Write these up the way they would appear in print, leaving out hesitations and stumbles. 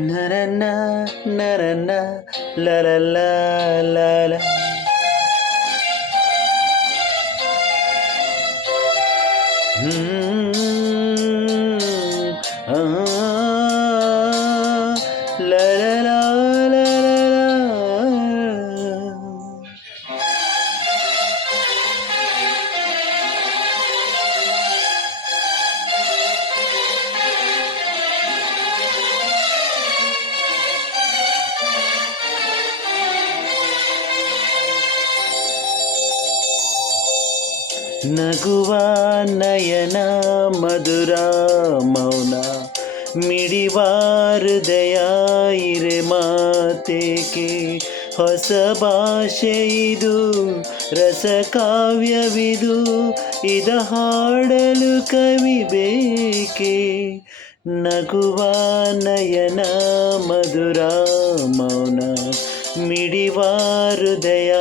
ನರನ ನರನ ಲಲ ಲಲ ನಗುವ ನಯನ ಮಧುರ ಮೌನ ಮಿಡಿವ ಹೃದಯ ಇರೆ ಮಾತೇಕೆ ಹೊಸ ಭಾಷೆ ಇದು ರಸ ಕಾವ್ಯವಿದು ಇದ ಹಾಡಲು ಕವಿ ಬೇಕೆ ನಗುವ ನಯನ ಮಧುರ ಮೌನ ಮಿಡಿವ ಹೃದಯ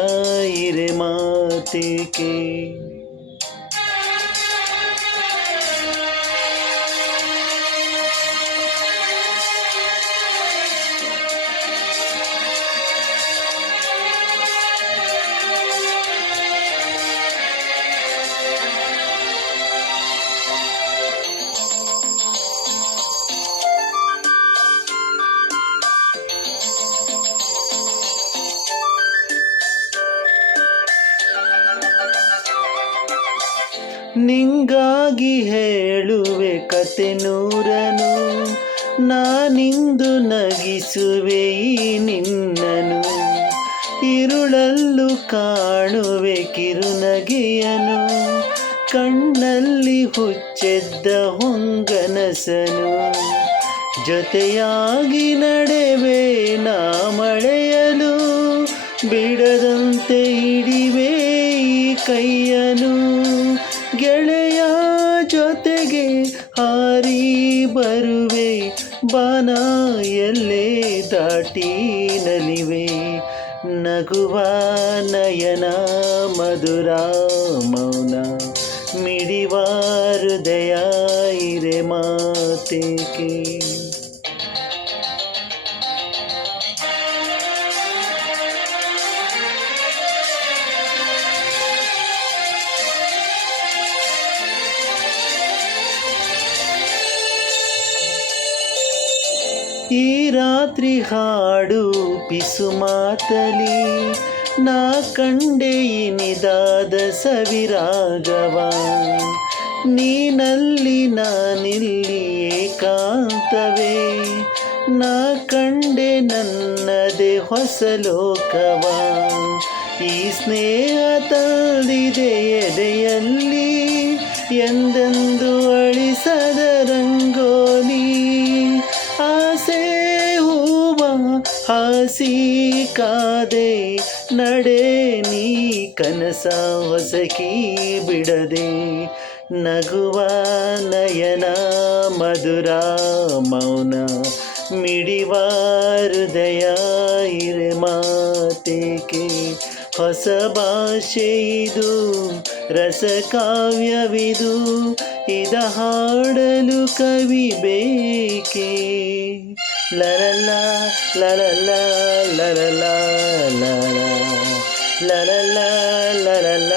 ಇರೆ ಮಾತೇಕೆ ನಿಂಗಾಗಿ ಹೇಳುವೆ ಕತೆ ನೂರನು ನಾನಿಂದು ನಗಿಸುವೆ ಈ ನಿನ್ನನು ಇರುಳಲ್ಲೂ ಕಾಣುವೆ ಕಿರುನಗೆಯನು ಕಣ್ಣಲ್ಲಿ ಹುಚ್ಚೆದ್ದ ಹೊಂಗನಸನು ಜೊತೆಯಾಗಿ ನಡೆವೆ ನಾ ಮಳೆಯಲು ಬಿಡದಂತೆ ಹಿಡಿವೆ ಈ ಕೈಯನು ಗೆಳೆಯ ಜೊತೆಗೆ ಹಾರಿ ಬರುವೆ ಬಾನ ಎಲ್ಲೇ ದಾಟಿ ನಲಿವೆ ನಗುವ ನಯನ ಮಧುರ ಮೌನ ಮಿಡಿವ ಹೃದಯ ಇರೆ ಮಾತೇಕೆ ಈ ರಾತ್ರಿ ಹಾಡು ಪಿಸು ಮಾತಲಿ ನಾ ಕಂಡೆ ಇನಿದಾದ ಸವಿರಾಗವ ನೀನಲ್ಲಿ ನಾನಿಲ್ಲಿ ಏಕಾಂತವೇ ನಾ ಕಂಡೆ ನನ್ನದೇ ಹೊಸ ಲೋಕವ ಈ ಸ್ನೇಹ ತಂದಿದೆ ಎದೆಯಲ್ಲಿ ಎಂದೆಂದು ಅಳಿಸದ ರಂಗೋಲಿ ಆಸೆ ಹೂವ ಹಾಸಿ ಕಾದೆ ನಡೆ ನೀ ಕನಸ ಹೊಸಕಿ ಬಿಡದೆ ನಗುವ ನಯನ ಮಧುರ ಮೌನ ಮಿಡಿವ ಹೃದಯ ಇರೆ ಮಾತೇಕೆ ಹೊಸ ಭಾಷೆ ಇದು ರಸ ಕಾವ್ಯವಿದು ಇದ ಹಾಡಲು ಕವಿ ಬೇಕೆ ಲರಲ ಲರಲ ಲರಲ ಲರ ಲರಲ ಲರಲ